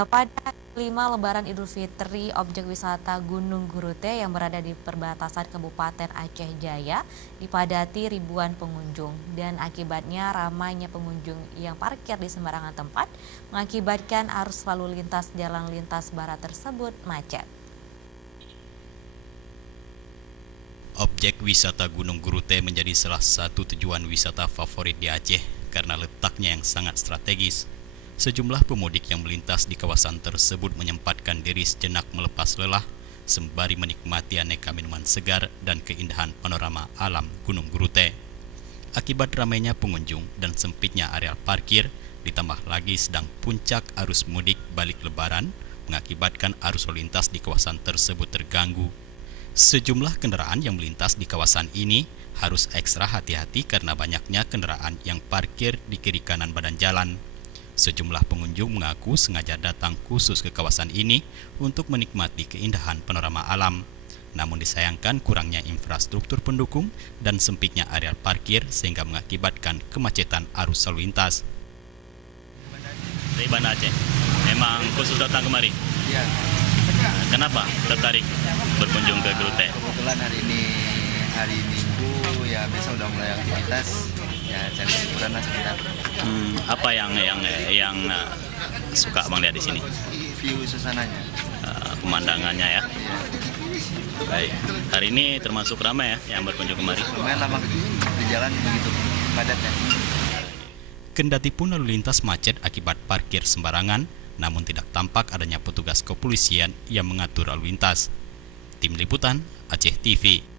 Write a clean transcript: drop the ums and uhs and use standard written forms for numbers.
Ya, pada 5 Lebaran Idul Fitri, objek wisata Gunung Gurute yang berada di perbatasan Kabupaten Aceh Jaya dipadati ribuan pengunjung dan akibatnya ramainya pengunjung yang parkir di sembarangan tempat mengakibatkan arus lalu lintas jalan lintas barat tersebut macet. Objek wisata Gunung Gurute menjadi salah satu tujuan wisata favorit di Aceh karena letaknya yang sangat strategis. Sejumlah pemudik yang melintas di kawasan tersebut menyempatkan diri sejenak melepas lelah sembari menikmati aneka minuman segar dan keindahan panorama alam Gunung Gurute. Akibat ramainya pengunjung dan sempitnya areal parkir, ditambah lagi sedang puncak arus mudik balik Lebaran, mengakibatkan arus lalu lintas di kawasan tersebut terganggu. Sejumlah kendaraan yang melintas di kawasan ini harus ekstra hati-hati karena banyaknya kendaraan yang parkir di kiri kanan badan jalan. Sejumlah pengunjung mengaku sengaja datang khusus ke kawasan ini untuk menikmati keindahan panorama alam. Namun disayangkan kurangnya infrastruktur pendukung dan sempitnya areal parkir sehingga mengakibatkan kemacetan arus lalu lintas. Dari Banda Aceh, memang khusus datang kemari? Ya, Kenapa tertarik berkunjung ke Gurute? kebetulan hari Minggu ya biasa udah mulai aktivitas ya cari hiburan lah sebentar. Apa yang suka Bang lihat di sini? View suasananya. Pemandangannya ya. Ya, Baik. Hari ini termasuk ramai ya yang berkunjung kemari. lumayan lama di jalan begitu padat ya. Kendati pun lalu lintas macet akibat parkir sembarangan, namun tidak tampak adanya petugas kepolisian yang mengatur lalu lintas. Tim Liputan Aceh TV.